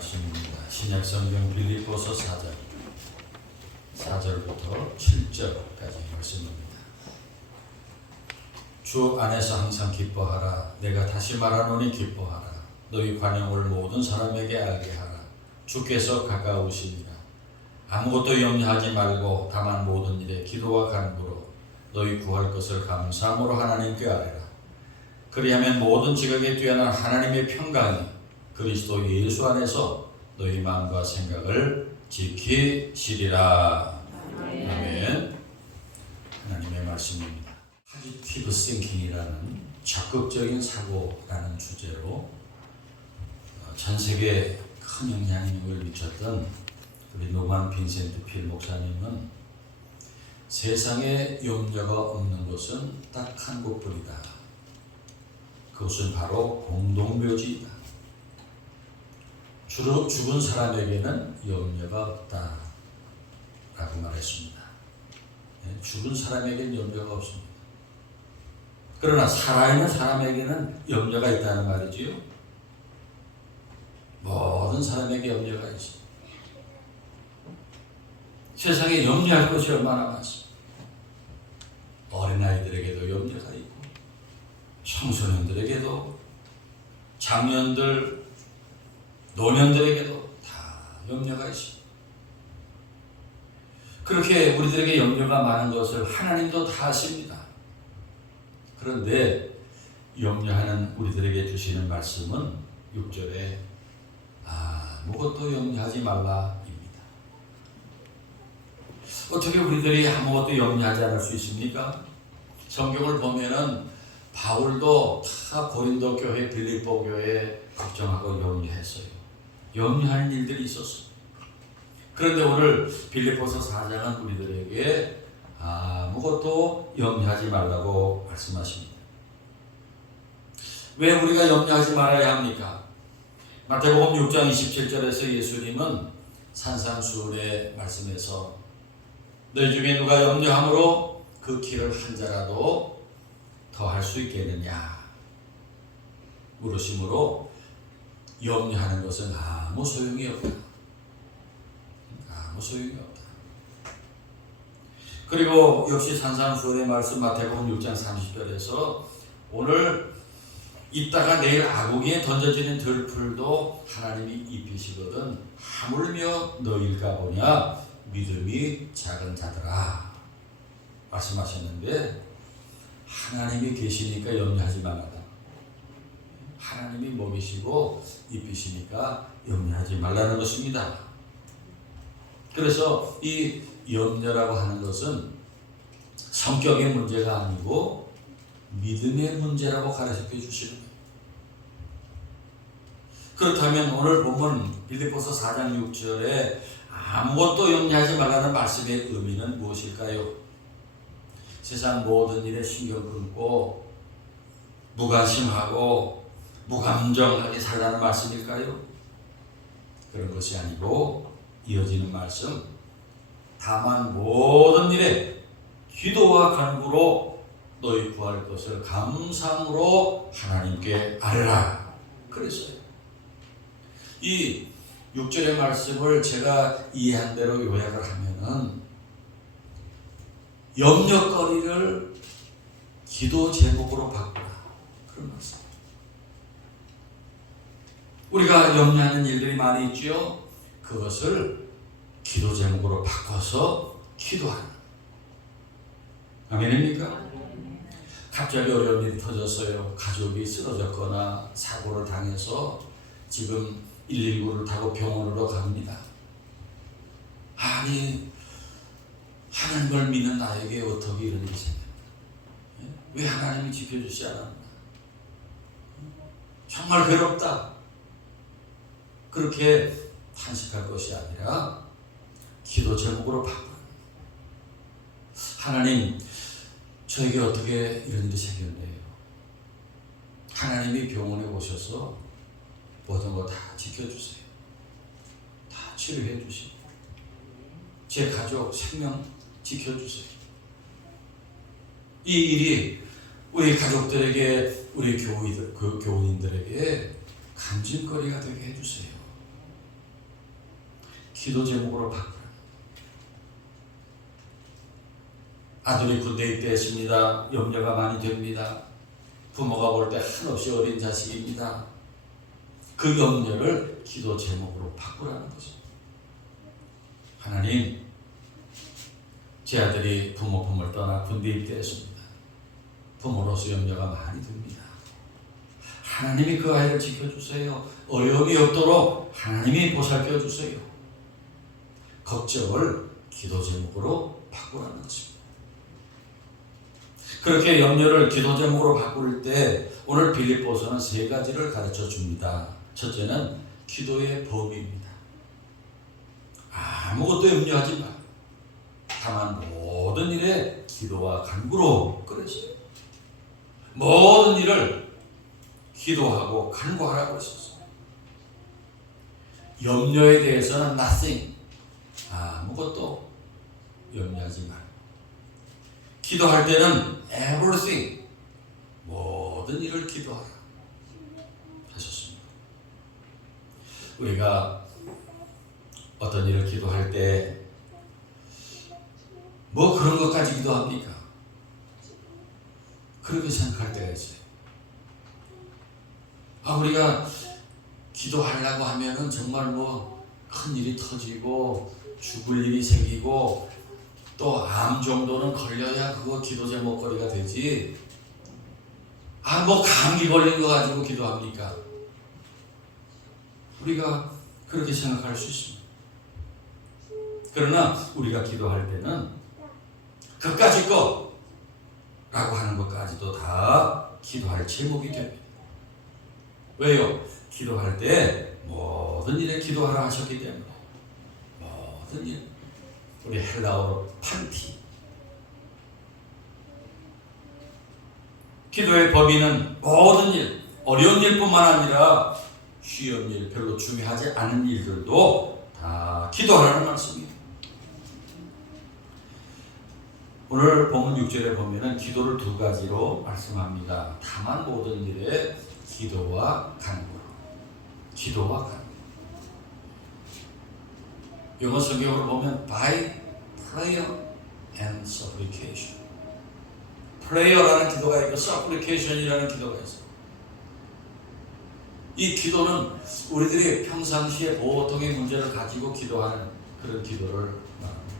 말씀입니다. 신약성경 빌립보서 4절부터 7절까지 말씀입니다. 주 안에서 항상 기뻐하라. 내가 다시 말하노니 기뻐하라. 너희 관용을 모든 사람에게 알게 하라. 주께서 가까우시니라. 아무것도 염려하지 말고 다만 모든 일에 기도와 간구로 너희 구할 것을 감사함으로 하나님께 아뢰라. 그리하면 모든 지각에 뛰어난 하나님의 평강이 그리스도 예수 안에서 너희 마음과 생각을 지키시리라. 아멘. 하나님의 말씀입니다. 포지티브 싱킹이라는 적극적인 사고라는 주제로 전 세계에 큰 영향력을 미쳤던 우리 노만 빈센트 필 목사님은 세상에 염려가 없는 것은 딱 한 곳뿐이다. 그것은 바로 공동묘지이다. 주로 죽은 사람에게는 염려가 없다 라고 말했습니다. 죽은 사람에게는 염려가 없습니다. 그러나 살아있는 사람에게는 염려가 있다는 말이지요. 모든 사람에게 염려가 있습니다. 세상에 염려할 것이 얼마나 많습니다. 어린아이들에게도 염려가 있고 청소년들에게도 장년들, 노년들에게도 다 염려가 있습니다. 그렇게 우리들에게 염려가 많은 것을 하나님도 다 아십니다. 그런데 염려하는 우리들에게 주시는 말씀은 6절에 아무것도 염려하지 말라입니다. 어떻게 우리들이 아무것도 염려하지 않을 수 있습니까? 성경을 보면은 바울도 다 고린도 교회, 빌립보 교회 걱정하고 염려했어요. 염려하는 일들이 있었어요. 그런데 오늘 빌립보서 4장은 우리들에게 아무것도 염려하지 말라고 말씀하십니다. 왜 우리가 염려하지 말아야 합니까? 마태복음 6장 27절에서 예수님은 산상수훈의 말씀에서 너희 중에 누가 염려함으로 그 키를 한 자라도 더 할 수 있겠느냐 물으심으로 염려하는 것은 아무 소용이 없다. 아무 소용이 없다. 그리고 역시 산상수훈의 말씀 마태복음 6장 30절에서 오늘 있다가 내일 아궁이에 던져지는 들풀도 하나님이 입히시거든 하물며 너희일까 보냐 믿음이 작은 자들아 말씀하셨는데 하나님이 계시니까 염려하지 말라다. 하나님이 먹이시고 입히시니까 염려하지 말라는 것입니다. 그래서 이 염려라고 하는 것은 성격의 문제가 아니고 믿음의 문제라고 가르쳐 주시는 거예요. 그렇다면 오늘 본문 빌립보서 4장 6절에 아무것도 염려하지 말라는 말씀의 의미는 무엇일까요? 세상 모든 일에 신경 끊고 무관심하고 무감정하게 살라는 말씀일까요? 그런 것이 아니고 이어지는 말씀 다만 모든 일에 기도와 간구로 너희 구할 것을 감사함으로 하나님께 아뢰라 그랬어요. 이 6절의 말씀을 제가 이해한 대로 요약을 하면은 염려거리를 기도 제목으로 바꾸라 그런 말씀. 우리가 염려하는 일들이 많이 있죠. 그것을 기도 제목으로 바꿔서 기도하는. 아멘입니까? 갑자기 어려운 일이 터졌어요. 가족이 쓰러졌거나 사고를 당해서 지금 119를 타고 병원으로 갑니다. 아니 하나님을 믿는 나에게 어떻게 이런 일이 생겼나? 왜 하나님이 지켜주지 않았나? 정말 괴롭다. 그렇게 탄식할 것이 아니라 기도 제목으로 바꾸는. 하나님 저에게 어떻게 이런 일이 생겼네요. 하나님이 병원에 오셔서 모든 거 다 지켜주세요. 다 치료해 주시고 제 가족 생명 지켜주세요. 이 일이 우리 가족들에게 우리 교우인들에게 간증거리가 되게 해주세요. 기도 제목으로 바꾸라. 아들이 군대 입대했습니다. 염려가 많이 됩니다. 부모가 볼 때 한없이 어린 자식입니다. 그 염려를 기도 제목으로 바꾸라는 거죠. 하나님, 제 아들이 부모 품을 떠나 군대 입대했습니다. 부모로서 염려가 많이 듭니다. 하나님이 그 아이를 지켜주세요. 어려움이 없도록 하나님이 보살펴 주세요. 걱정을 기도 제목으로 바꾸라는 것입니다. 그렇게 염려를 기도 제목으로 바꿀 때 오늘 빌립보서는 3가지를 가르쳐 줍니다. 첫째는 기도의 범위입니다. 아무것도 염려하지 마. 다만 모든 일에 기도와 간구로 그러세요. 모든 일을 기도하고 간구하라고 했었어요. 염려에 대해서는 nothing, 아무것도 염려하지 마. 기도할 때는 everything, 모든 일을 기도하라 하셨습니다. 우리가 어떤 일을 기도할 때 뭐 그런 것까지 기도합니까? 그렇게 생각할 때가 있어요. 우리가 기도하려고 하면은 정말 뭐 큰 일이 터지고 죽을 일이 생기고 또 암 정도는 걸려야 그거 기도 제목거리가 되지. 뭐 감기 걸린 거 가지고 기도합니까? 우리가 그렇게 생각할 수 있습니다. 그러나 우리가 기도할 때는 그까짓 거 라고 하는 것까지도 다 기도할 제목이 됩니다. 왜요? 기도할 때 모든 일에 기도하라 하셨기 때문에. 모든 일, 우리 헬라어로 판티. 기도의 범위는 모든 일, 어려운 일뿐만 아니라 쉬운 일, 별로 중요하지 않은 일들도 다 기도하라는 말씀입니다. 오늘 본문 6절에 보면은 기도를 2가지로 말씀합니다. 다만 모든 일에 기도와 간구. 기도와 간구. 영어 성경으로 보면 by prayer and supplication. prayer라는 기도가 있고 supplication이라는 기도가 있어요. 이 기도는 우리들이 평상시에 보통의 문제를 가지고 기도하는 그런 기도를 말합니다.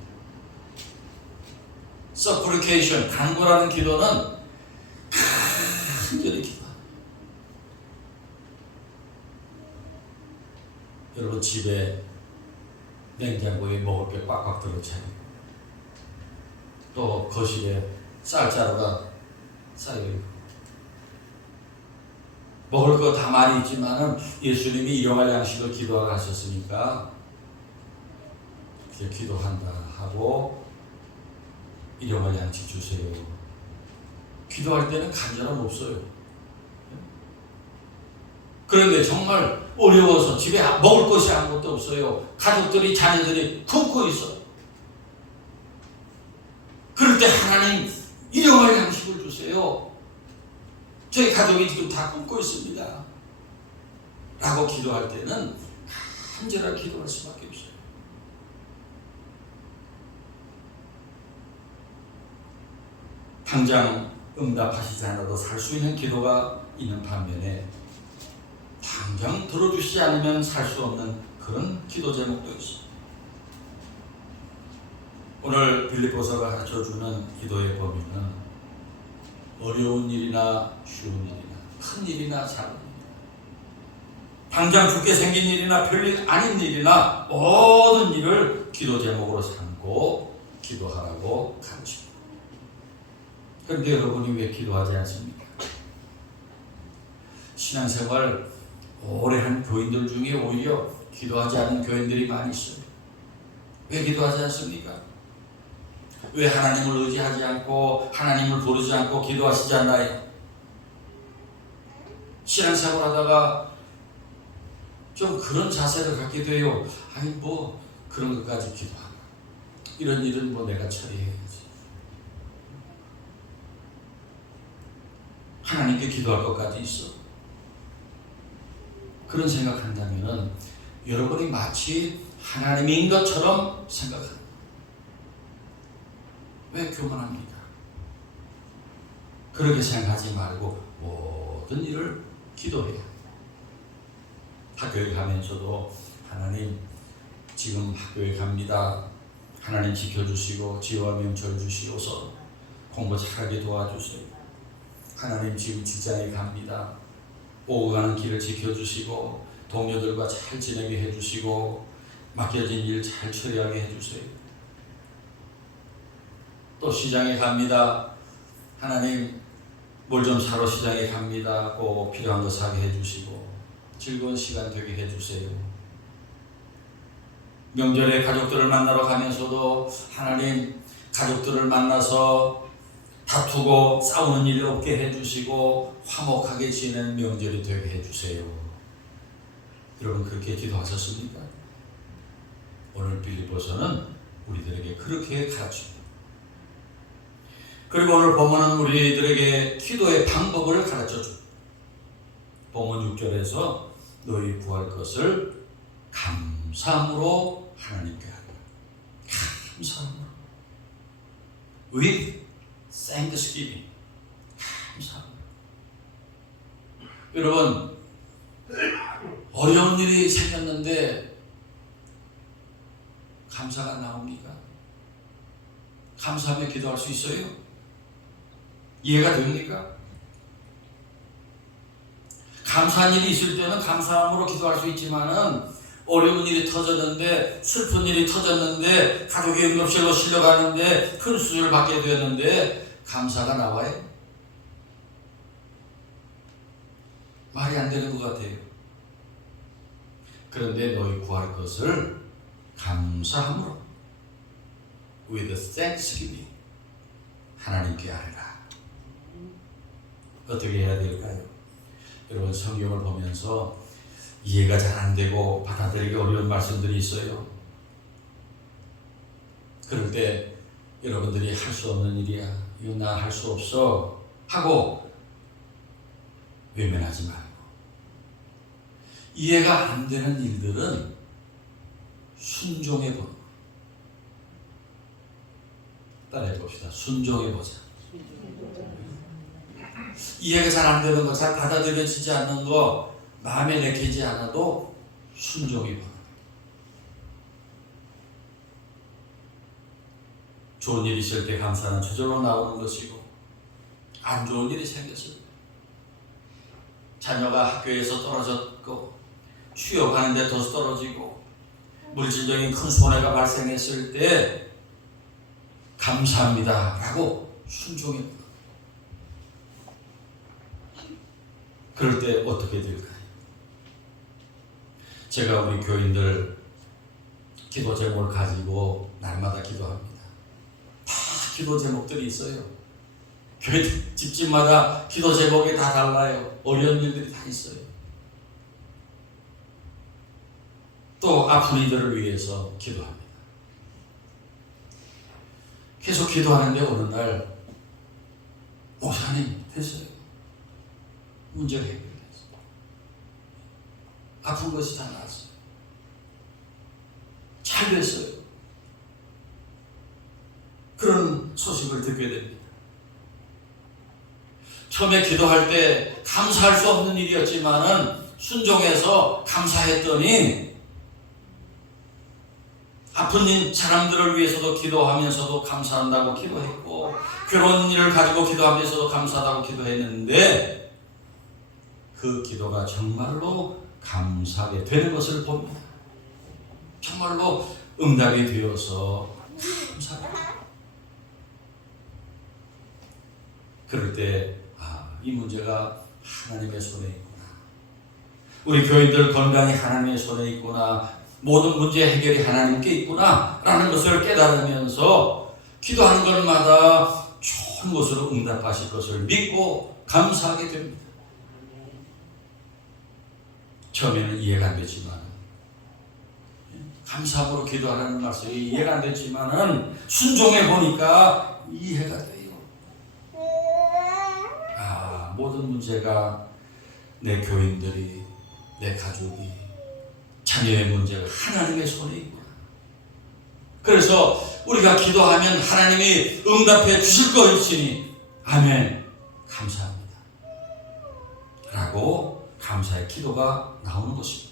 supplication, 간구라는 기도는 간절히 기도합니다. 여러분 집에 냉장고에 먹을 게 꽉꽉 들어차요. 또 거실에 쌀자루가 쌓여있고 먹을 거 다 많이 있지만은 예수님이 일용할 양식을 기도하라 하셨으니까 이제 기도한다 하고 일용할 양식 주세요. 기도할 때는 간절함 없어요. 그런데 정말 어려워서 집에 먹을 것이 아무것도 없어요. 가족들이, 자녀들이 굶고 있어. 그럴 때 하나님 일용할 양식을 주세요. 저희 가족이 지금 다 굶고 있습니다. 라고 기도할 때는 간절하게 기도할 수밖에 없어요. 당장 응답하시지 않아도 살 수 있는 기도가 있는 반면에 당장 들어주시지 않으면 살 수 없는 그런 기도 제목도 있습니다. 오늘 빌립보서가 가르쳐주는 기도의 범위는 어려운 일이나 쉬운 일이나 큰 일이나 작은 일, 당장 죽게 생긴 일이나 별일 아닌 일이나 모든 일을 기도 제목으로 삼고 기도하라고 가르칩니다. 그런데 여러분이 왜 기도하지 않습니까? 신앙생활 오래 한 교인들 중에 오히려 기도하지 않은 교인들이 많이 있어요. 왜 기도하지 않습니까? 왜 하나님을 의지하지 않고 하나님을 부르지 않고 기도하시지 않나요? 신앙생활 하다가 좀 그런 자세를 갖게 돼요. 뭐 그런 것까지 기도하나. 이런 일은 뭐 내가 처리해야지. 하나님께 기도할 것까지 있어. 그런 생각한다면 여러분이 마치 하나님인 것처럼 생각합니다. 왜 교만합니까? 그렇게 생각하지 말고 모든 일을 기도해야. 학교에 가면서도 하나님 지금 학교에 갑니다. 하나님 지켜주시고 지혜와 명철 주시옵소서. 공부 잘하게 도와주세요. 하나님 지금 직장에 갑니다. 오고 가는 길을 지켜주시고 동료들과 잘 지내게 해주시고 맡겨진 일 잘 처리하게 해주세요. 또 시장에 갑니다. 하나님 뭘 좀 사러 시장에 갑니다. 꼭 필요한 거 사게 해주시고 즐거운 시간 되게 해주세요. 명절에 가족들을 만나러 가면서도 하나님 가족들을 만나서 다투고 싸우는 일이 없게 해주시고 화목하게 지내는 명절이 되게 해주세요. 여러분 그렇게 기도하셨습니까? 오늘 빌립보서는 우리들에게 그렇게 가르칩니다. 그리고 오늘 본문은 우리들에게 기도의 방법을 가르쳐줍니다. 본문 6절에서 너희 구할 것을 감사함으로 하나님께 하라. 감사함으로. With thanksgiving. 감사함으로. 여러분 어려운 일이 생겼는데 감사가 나옵니까? 감사하며 기도할 수 있어요? 이해가 됩니까? 감사한 일이 있을 때는 감사함으로 기도할 수 있지만은 어려운 일이 터졌는데 슬픈 일이 터졌는데 가족이 응급실로 실려가는데 큰 수술을 받게 되었는데 감사가 나와요? 말이 안 되는 것 같아요. 그런데 너희 구할 것을 감사함으로 with thanksgiving 하나님께 하리라. 어떻게 해야 될까요? 여러분 성경을 보면서 이해가 잘 안 되고 받아들이기 어려운 말씀들이 있어요. 그럴 때 여러분들이 할 수 없는 일이야, 이거 나 할 수 없어 하고 외면하지 말고, 이해가 안 되는 일들은 순종해 보는 거. 따라해 봅시다. 순종해 보자. 이해가 잘 안 되는 거, 잘 받아들여지지 않는 거, 마음에 내키지 않아도 순종해 보는 거. 좋은 일이 있을 때 감사는 저절로 나오는 것이고, 안 좋은 일이 생겼을 때, 자녀가 학교에서 떨어졌고 취업하는 데 더 떨어지고 물질적인 큰 손해가 발생했을 때 감사합니다 라고 순종해. 그럴 때 어떻게 될까요? 제가 우리 교인들 기도 제목을 가지고 날마다 기도합니다. 다 기도 제목들이 있어요. 교회 집집마다 기도 제목이 다 달라요. 어려운 일들이 다 있어요. 또 아픈 이들을 위해서 기도합니다. 계속 기도하는데 어느 날 목사님 됐어요. 문제가 해결됐어요. 아픈 것이 다 나았어요. 잘 됐어요. 그런 소식을 듣게 됩니다. 처음에 기도할 때 감사할 수 없는 일이었지만은 순종해서 감사했더니 아픈 사람들을 위해서도 기도하면서도 감사한다고 기도했고, 괴로운 일을 가지고 기도하면서도 감사하다고 기도했는데 그 기도가 정말로 감사하게 되는 것을 봅니다. 정말로 응답이 되어서 감사합니다. 그럴 때 이 문제가 하나님의 손에 있구나. 우리 교인들 건강이 하나님의 손에 있구나. 모든 문제 해결이 하나님께 있구나 라는 것을 깨달으면서 기도하는 것마다 좋은 것으로 응답하실 것을 믿고 감사하게 됩니다. 처음에는 이해가 안 됐지만, 감사함으로 기도하라는 말씀이 이해가 안 됐지만은 순종해 보니까 이해가 돼요. 모든 문제가 내 교인들이, 내 가족이 자녀의 문제가 하나님의 손에 있구나. 그래서 우리가 기도하면 하나님이 응답해 주실 것이니 아멘, 감사합니다 라고 감사의 기도가 나오는 것입니다.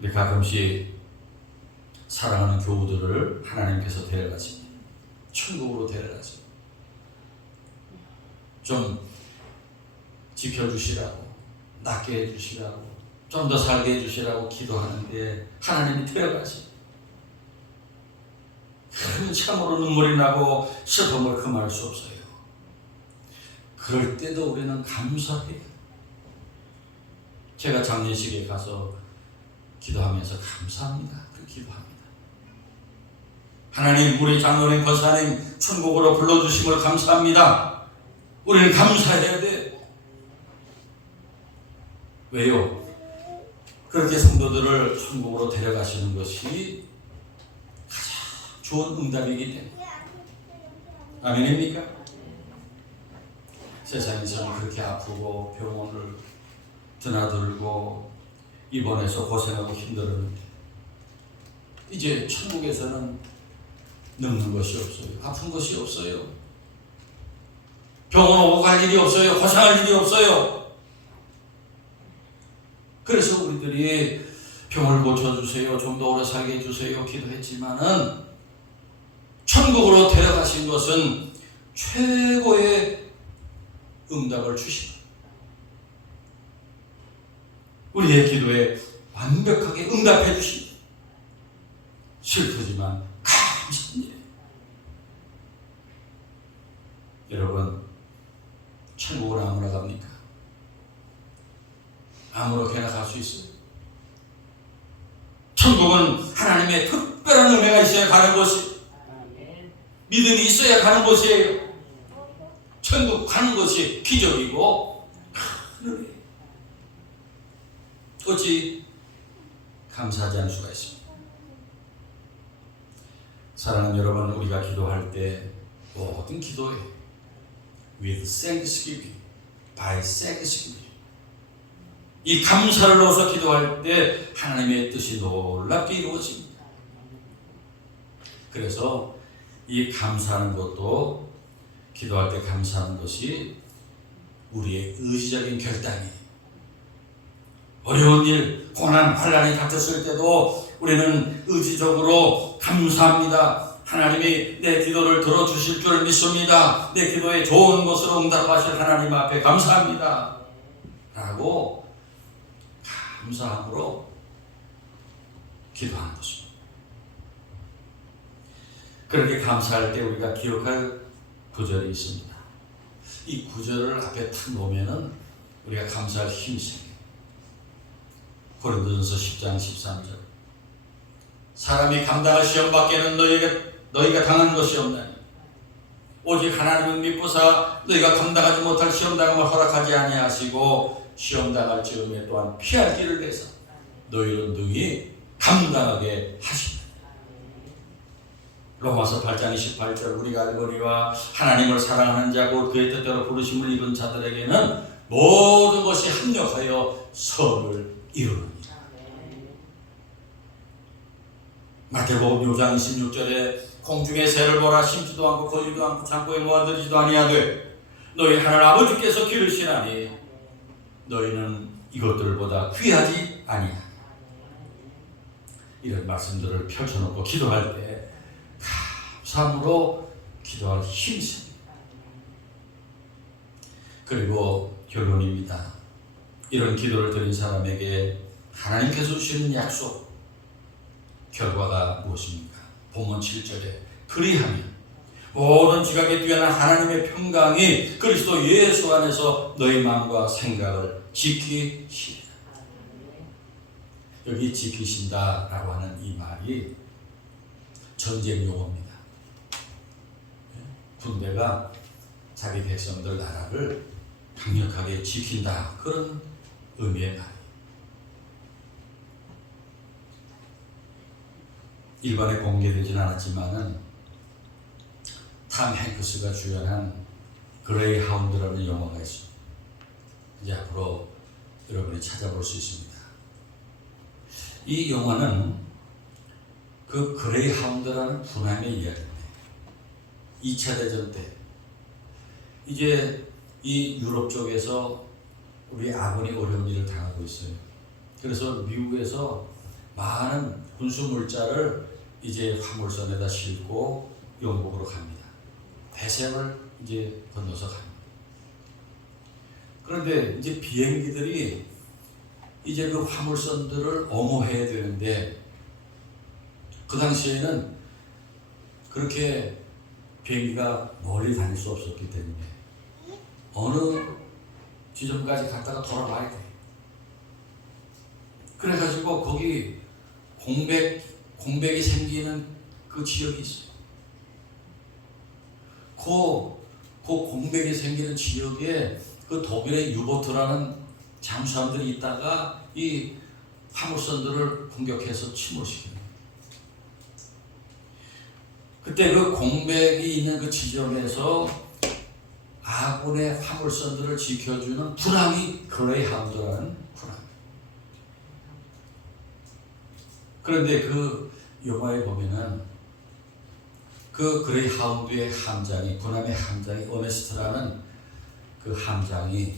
우리 가끔씩 사랑하는 교우들을 하나님께서 데려가십니다. 천국으로 데려가십니다. 좀 지켜주시라고, 낫게 해주시라고, 좀 더 살게 해주시라고 기도하는데 하나님이 데려가십니다. 그러면 참으로 눈물이 나고 슬픔을 금할 수 없어요. 그럴 때도 우리는 감사해요. 제가 장례식에 가서 기도하면서 감사합니다. 그 기도합니다. 하나님, 우리 장로님, 권사님 천국으로 불러주심을 감사합니다. 우리는 감사해야 돼. 왜요? 그렇게 성도들을 천국으로 데려가시는 것이 가장 좋은 응답이기 때문에. 아멘입니까? 세상에서는 그렇게 아프고 병원을 드나들고 입원해서 고생하고 힘들었는데 이제 천국에서는 늙는 것이 없어요. 아픈 것이 없어요. 병원 오고 갈 일이 없어요. 고생할 일이 없어요. 그래서 우리들이 병을 고쳐주세요, 좀 더 오래 살게 해주세요 기도했지만은 천국으로 데려가신 것은 최고의 응답을 주십니다. 우리의 기도에 완벽하게 응답해 주십니다. 슬프지만 감사합니다. 여러분, 천국으로 아무나 갑니까? 아무렇게나 갈 수 있어요. 천국은 하나님의 특별한 은혜가 있어야 가는 곳이, 믿음이 있어야 가는 곳이에요. 천국 가는 것이 기적이고 큰 은혜예요. 어찌 감사하지 않을 수가 있습니다. 사랑하는 여러분, 우리가 기도할 때 모든 기도에 with thanksgiving, by thanksgiving, 이 감사를 넣어서 기도할 때 하나님의 뜻이 놀랍게 이루어집니다. 그래서 이 감사하는 것도, 기도할 때 감사하는 것이 우리의 의지적인 결단이에요. 어려운 일, 고난, 환난이 닥쳤을 때도 우리는 의지적으로 감사합니다. 하나님이 내 기도를 들어주실 줄 믿습니다. 내 기도에 좋은 것으로 응답하실 하나님 앞에 감사합니다 라고 감사함으로 기도하는 것입니다. 그렇게 감사할 때 우리가 기억할 구절이 있습니다. 이 구절을 앞에 탁 놓으면은 우리가 감사할 힘이 생겨요. 고린도전서 10장 13절, 사람이 감당할 시험 밖에는 너희가 당한 것이 없나니 오직 하나님은 미쁘사 너희가 감당하지 못할 시험 당함을 허락하지 아니하시고 시험 당할 즈음에 또한 피할 길을 내사 너희를 능히 감당하게 하신다. 로마서 8장 28절, 우리가 알거니와 하나님을 사랑하는 자 곧 그의 뜻대로 부르심을 입은 자들에게는 모든 것이 합력하여 선을 이루느니라. 마태복음 6장 26절에 공중의 새를 보라, 심지도 않고 거지도 않고 창고에 모아들이지도 아니하되 너희 하나님 아버지께서 기르시나니 너희는 이것들보다 귀하지 아니하니. 이런 말씀들을 펼쳐놓고 기도할 때 감사함으로 기도할 힘이 생깁니다. 그리고 결론입니다. 이런 기도를 드린 사람에게 하나님께서 주시는 약속, 결과가 무엇입니까? 본문 7절에 그리하면 모든 지각에 뛰어난 하나님의 평강이 그리스도 예수 안에서 너희 마음과 생각을 지키시리라. 여기 지키신다라고 하는 이 말이 전쟁 용어입니다. 군대가 자기 백성들 나라를 강력하게 지킨다, 그런 의미의 말. 일반에 공개되지는 않았지만은 탐 행크스가 주연한 그레이하운드라는 영화가 있습니다. 이제 앞으로 여러분이 찾아볼 수 있습니다. 이 영화는 그 그레이하운드라는 군함의 이야기입니다. 2차 대전 때 이제 이 유럽 쪽에서 우리 아군이 어려운 일을 당하고 있어요. 그래서 미국에서 많은 군수 물자를 이제 화물선에다 싣고 영국으로 갑니다. 대서양을 이제 건너서 갑니다. 그런데 이제 비행기들이 이제 그 화물선들을 엄호해야 되는데 그 당시에는 그렇게 비행기가 멀리 다닐 수 없었기 때문에 어느 지점까지 갔다가 돌아와야 돼. 그래가지고 거기 공백이 생기는 그 지역이 있어요. 그 공백이 생기는 지역에 그 독일의 유보트라는 잠수함들이 있다가 이 화물선들을 공격해서 침몰시켜요. 그때 그 공백이 있는 그 지점에서 아군의 화물선들을 지켜주는 군함이 그레이하운드라는 군함. 그런데 그 영화에 보면은 그 그레이하운드의 함장이, 군함의 함장이 어네스트라는 그 함장이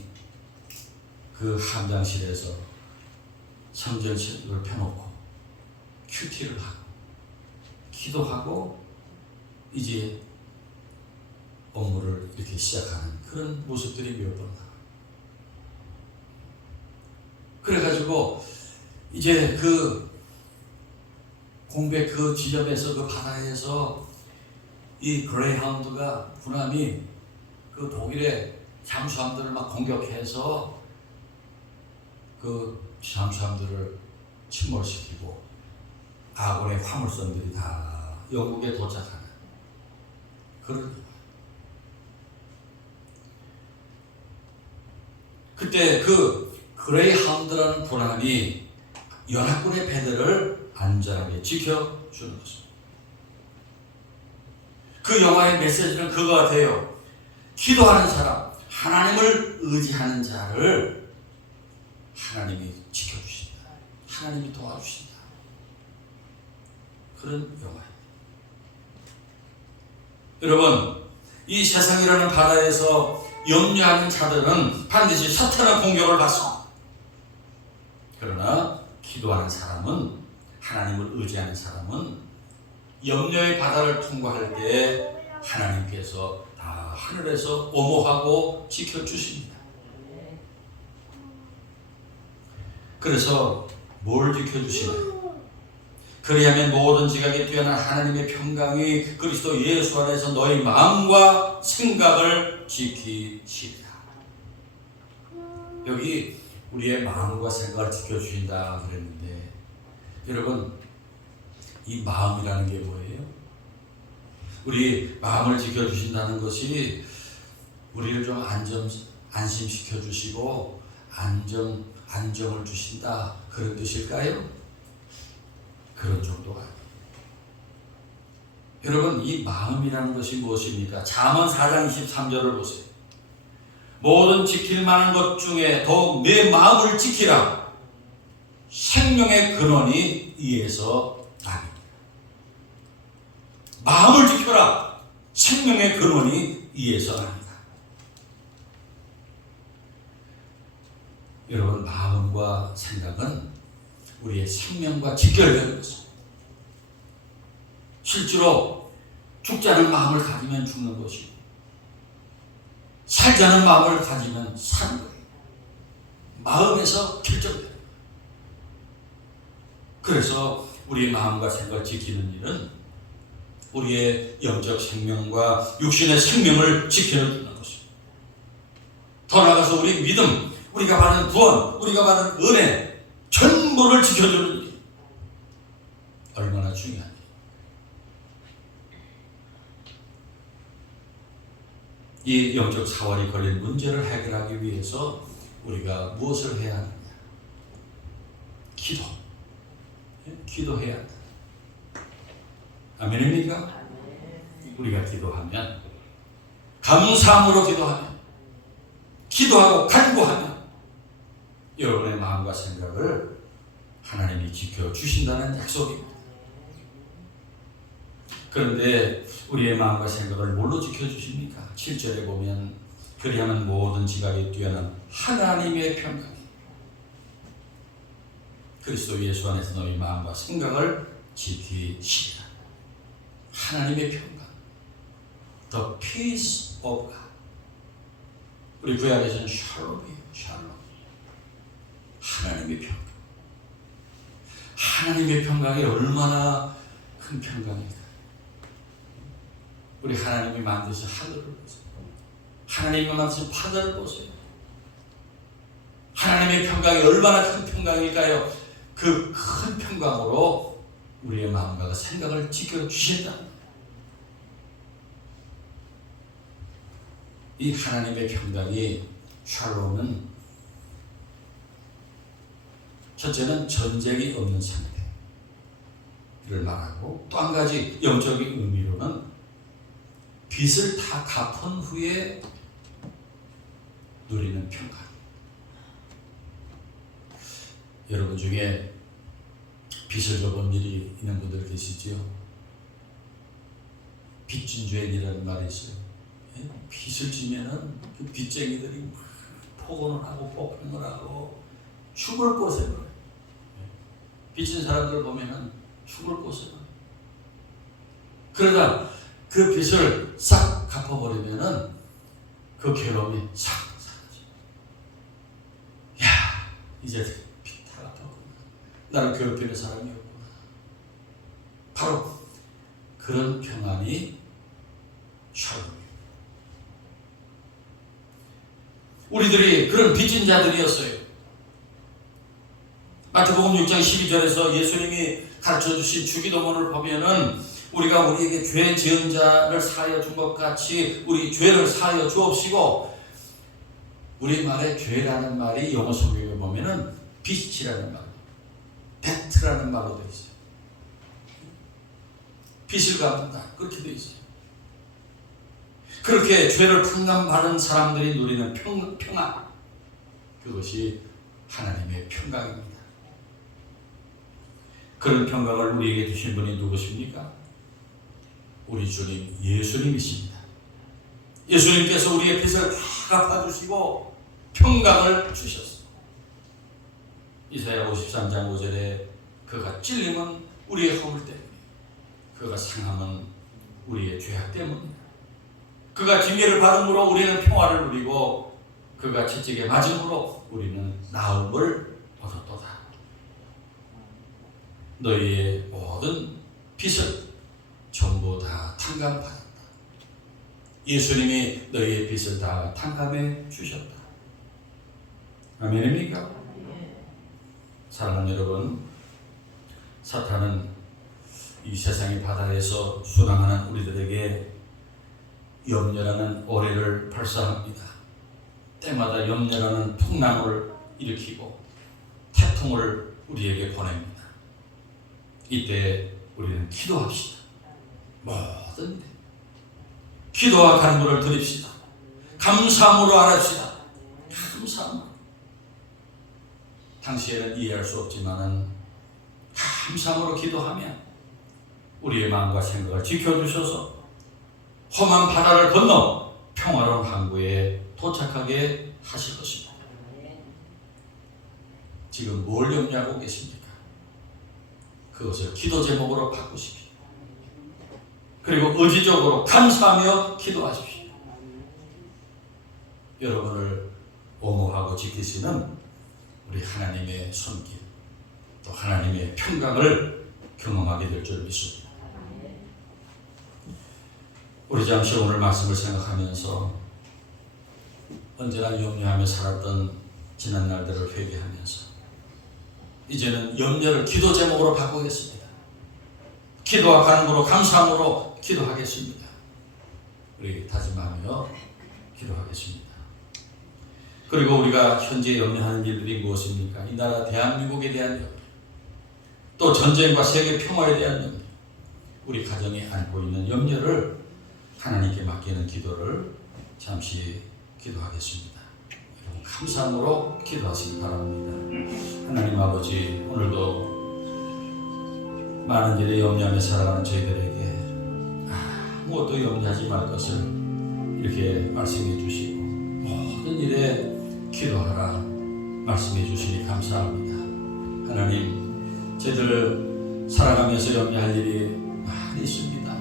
그 함장실에서 성전책을 펴놓고 큐티를 하고 기도하고 이제 업무를 이렇게 시작하는 그런 모습들이 몇 번 나와요. 그래가지고 이제 그 공백 그 지점에서 그 바다에서 이 그레이하운드가 군함이 그 독일의 잠수함들을 막 공격해서 그 잠수함들을 침몰시키고 아군의 화물선들이 다 영국에 도착하는 그런. 그때 그 그레이하운드라는 군함이 연합군의 배들을 안전하게 지켜주는 것입니다. 그 영화의 메시지는 그거 같아요. 기도하는 사람, 하나님을 의지하는 자를 하나님이 지켜주신다. 하나님이 도와주신다. 그런 영화입니다. 여러분, 이 세상이라는 바다에서 염려하는 자들은 반드시 사탄의 공격을 받습니다. 그러나 기도하는 사람은, 하나님을 의지하는 사람은 염려의 바다를 통과할 때 하나님께서 다 하늘에서 엄호하고 지켜주십니다. 그래서 뭘 지켜주시나요? 그리하면 모든 지각에 뛰어난 하나님의 평강이 그리스도 예수 안에서 너희 마음과 생각을 지키시리라. 여기 우리의 마음과 생각을 지켜주신다 그랬는데, 여러분, 이 마음이라는 게 뭐예요? 우리 마음을 지켜주신다는 것이 우리를 좀 안심시켜 주시고 안정을 주신다, 그런 뜻일까요? 그런 정도가 아니에요. 여러분, 이 마음이라는 것이 무엇입니까? 잠언 4장 23절을 보세요. 모든 지킬 만한 것 중에 더욱 내 마음을 지키라. 생명의 근원이 이에서 나옵니다. 마음을 지켜라. 생명의 근원이 이에서 납니다. 여러분, 마음과 생각은 우리의 생명과 직결되는 것입니다. 실제로 죽자는 마음을 가지면 죽는 것이고 살자는 마음을 가지면 사는 거예요. 마음에서 결정돼요. 그래서 우리의 마음과 생각을 지키는 일은 우리의 영적 생명과 육신의 생명을 지켜주는 것입니다. 더 나아가서 우리 믿음, 우리가 받는 구원, 우리가 받는 은혜 전부를 지켜주는 일, 얼마나 중요한지. 이 영적 사활이 걸린 문제를 해결하기 위해서 우리가 무엇을 해야 하느냐? 기도해야 한다. 아멘입니까? 우리가 기도하면, 감사함으로 기도하면, 기도하고 간구하면 여러분의 마음과 생각을 하나님이 지켜주신다는 약속입니다. 그런데 우리의 마음과 생각을 뭘로 지켜주십니까? 7절에 보면 그리하면 모든 지각이 뛰어난 하나님의 평강이 그리스도 예수 안에서 너희 마음과 생각을 지키시리라. 하나님의 평강, The peace of God. 우리 구약에서는 샬롬이에요. 샬롬. 하나님의 평강. 하나님의 평강이 얼마나 큰 평강일까? 우리 하나님이 만드신 하늘을 보세요. 하나님이 만드신 바다를 보세요. 하나님의 평강이 얼마나 큰 평강일까요? 그 큰 평강으로 우리의 마음과 생각을 지켜주신다. 이 하나님의 평강이 샬롬은 첫째는 전쟁이 없는 상태를 말하고 또 한 가지 영적인 의미로는 빚을 다 갚은 후에 누리는 평강. 여러분 중에 빚을 져본 일이 있는 분들 계시지요? 빚진죄인이라는 말이 있어요. 빚을 지면은 그 빚쟁이들이 폭언을 하고 폭행을 하고 죽을 곳에 그래. 빚진 사람들 보면은 죽을 곳에 그래. 그러다 그 빚을 싹 갚아버리면은 그 괴로움이 싹 사라져. 야, 이제 빚 다 갚았구나. 나를 괴롭히는 사람이었구나. 바로 그런 평안이 샬롬입니다. 우리들이 그런 빚진 자들이었어요. 마태복음 6장 12절에서 예수님이 가르쳐주신 주기도문을 보면은 우리가 우리에게 죄 지은 자를 사하여 준 것 같이 우리 죄를 사하여 주옵시고, 우리 말에 죄라는 말이 영어 성경에 보면은 빚이라는 말, 데트라는 말로 되어 있어요. 빚을 갚는다, 그렇게 되어 있어요. 그렇게 죄를 탕감받은 사람들이 누리는 평안, 그것이 하나님의 평강입니다. 그런 평강을 우리에게 주신 분이 누구십니까? 우리 주님 예수님이십니다. 예수님께서 우리의 빚을 다 갚아주시고 평강을 주셨습니다. 이사야 53장 5절에 그가 찔림은 우리의 허물 때문에, 그가 상함은 우리의 죄악 때문이다. 그가 징계를 받음으로 우리는 평화를 누리고 그가 채찍에 맞음으로 우리는 나음을 얻었도다. 너희의 모든 빚을 전부 다 탕감받았다. 예수님이 너희의 빚을 다 탕감해 주셨다. 아멘입니까? 사랑하는 여러분, 사탄은 이 세상의 바다에서 순항하는 우리들에게 염려라는 오래를 발사합니다. 때마다 염려라는 풍랑을 일으키고 태풍을 우리에게 보냅니다. 이때 우리는 기도합시다. 뭐든 기도와 간구를 드립시다. 감사함으로 알합시다. 감사함으로. 당시에는 이해할 수 없지만은 감사함으로 기도하면 우리의 마음과 생각을 지켜주셔서 험한 바다를 건너 평화로운 항구에 도착하게 하실 것입니다. 지금 뭘 염려하고 계십니까? 그것을 기도 제목으로 바꾸십시오. 그리고 의지적으로 감사하며 기도하십시오. 여러분을 옹호하고 지키시는 우리 하나님의 손길, 또 하나님의 평강을 경험하게 될 줄 믿습니다. 우리 잠시 오늘 말씀을 생각하면서 언제나 염려하며 살았던 지난 날들을 회개하면서 이제는 염려를 기도 제목으로 바꾸겠습니다. 기도와 간구로 감사함으로 기도하겠습니다. 우리 다짐하며 기도하겠습니다. 그리고 우리가 현재 염려하는 일들이 무엇입니까? 이 나라 대한민국에 대한 염려, 또 전쟁과 세계 평화에 대한 염려, 우리 가정에 안고 있는 염려를 하나님께 맡기는 기도를 잠시 기도하겠습니다. 감사함으로 기도하시기 바랍니다. 하나님 아버지, 오늘도 많은 일에 염려하며 살아가는 저희들에게 아무것도 염려하지 말 것을 이렇게 말씀해 주시고 모든 일에 기도하라 말씀해 주시니 감사합니다. 하나님, 저희들 살아가면서 염려할 일이 많이 있습니다.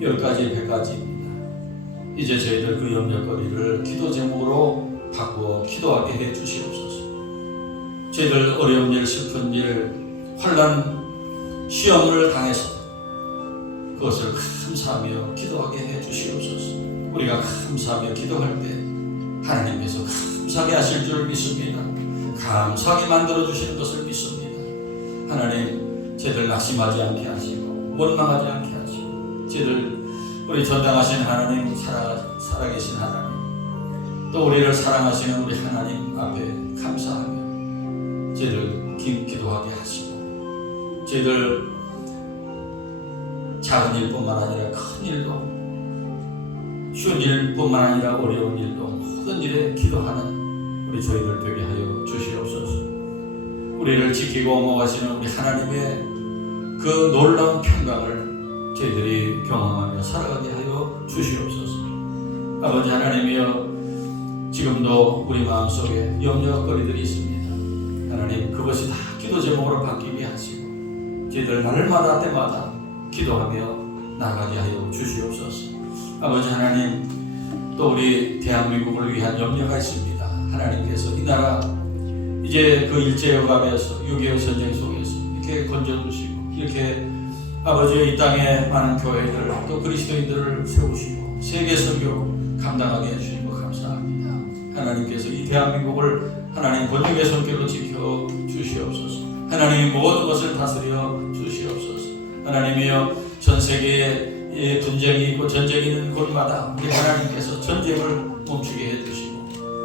10가지, 100가지입니다. 이제 저희들 그 염려거리를 기도 제목으로 바꾸어 기도하게 해 주시옵소서. 저희들 어려운 일, 슬픈 일, 환난, 시험을 당해서 그것을 감사하며 기도하게 해 주시옵소서. 우리가 감사하며 기도할 때 하나님께서 감사하게 하실 줄 믿습니다. 감사하게 만들어 주시는 것을 믿습니다. 하나님, 저희들 낙심하지 않게 하시고 원망하지 않게 하시고 저희들 우리 전당하신 하나님, 살아계신 하나님, 또 우리를 사랑하시는 우리 하나님 앞에 감사하며 저희들 기도하게 하시고 저희들 작은 일뿐만 아니라 큰 일도, 쉬운 일뿐만 아니라 어려운 일도 모든 일에 기도하는 우리 저희들 되게 하여 주시옵소서. 우리를 지키고 어머하시는 우리 하나님의 그 놀라운 평강을 저희들이 경험하며 살아가게 하여 주시옵소서. 아버지 하나님이여, 지금도 우리 마음속에 염려거리들이 있습니다. 하나님, 그것이 다 기도 제목으로 바뀌게 하시고 저희들 날마다 때마다 기도하며 나가게 하여 주시옵소서. 아버지 하나님, 또 우리 대한민국을 위한 염려가 있습니다. 하나님께서 이 나라 이제 그 일제여감에서 6.25 전쟁 속에서 이렇게 건져주시고 이렇게 아버지의 이 땅에 많은 교회들 또 그리스도인들을 세우시고 세계 선교 감당하게 해주신 것 감사합니다. 하나님께서 이 대한민국을 하나님 권능의 손길로 지켜 주시옵소서. 하나님 모든 것을 다스려 주시옵소서. 하나님이여, 전 세계에 분쟁이 있고 전쟁이 있는 곳마다 우리 하나님께서 전쟁을 멈추게 해주시고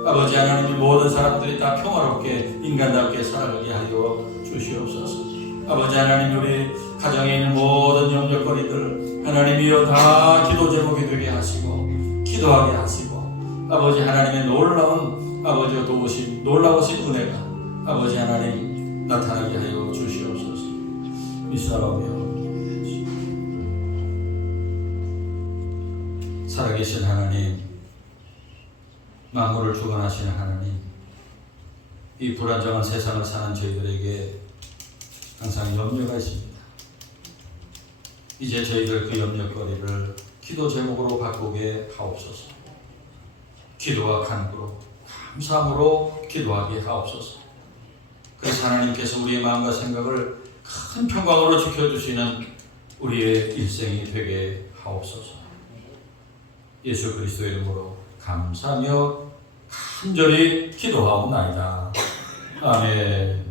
아버지 하나님이 모든 사람들이 다 평화롭게 인간답게 살아가게 하여 주시옵소서. 아버지 하나님, 우리 가정에 있는 모든 염려거리들 하나님이여 다 기도 제목이 되게 하시고 기도하게 하시고 아버지 하나님의 놀라운 아버지의 도우심, 놀라우신 은혜가 아버지 하나님 나타나게 하여 주시옵소서. 믿사오며 살아계신 하나님, 만물을 주관하시는 하나님, 이 불안정한 세상을 사는 저희들에게 항상 염려가 있습니다. 이제 저희들 그 염려거리를 기도 제목으로 바꾸게 하옵소서. 기도와 간구로 감사함으로 기도하게 하옵소서. 그래서 하나님께서 우리의 마음과 생각을 큰 평강으로 지켜주시는 우리의 일생이 되게 하옵소서. 예수 그리스도의 이름으로 감사하며 간절히 기도하옵나이다. 아멘.